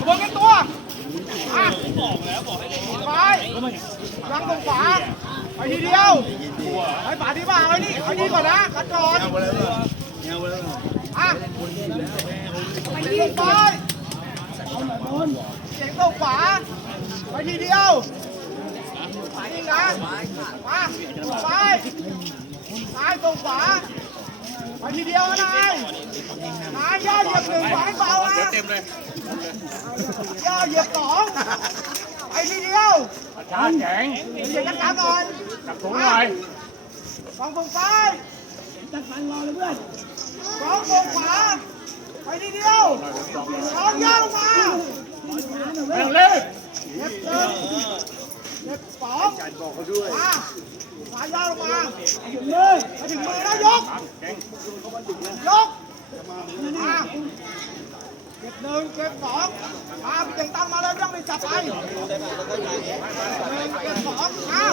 ตัวกันตัวอะบอกแล้วบอกให้เล่ไปยังตรงฝาไปทีเดียวไปฝาที่บ้าไว้นี่ไว้นี่ก่อนนะขันก่อนอะไปยิงไปเสียงตรงฝาไปทีเดียวไปยิงนะมาไปไปตรงฝาไปทีเดียวนะนายนายย่อเหยียบหนึ่งฝาให้เบา เต็มเลยย่อเหยียบสองไปทีเดียวช้าแข็งเหยียบกันๆหน่อยจับถุงหน่อยสองตรงซ้ายจัดฟันรอเลยเพื่อนสองตรงขวาไปทีเดียวสองย่อลงมาเร็วเร็วเย็บหนึ่งเย็บสองมาขวาย่อลงมาถึงมือมาถึงมือแล้ หนึ่งเก็บสองมาพี่เงตั้งมาแล้วไม่ต้องรีบจับไปหนึ่งเก็บสองมา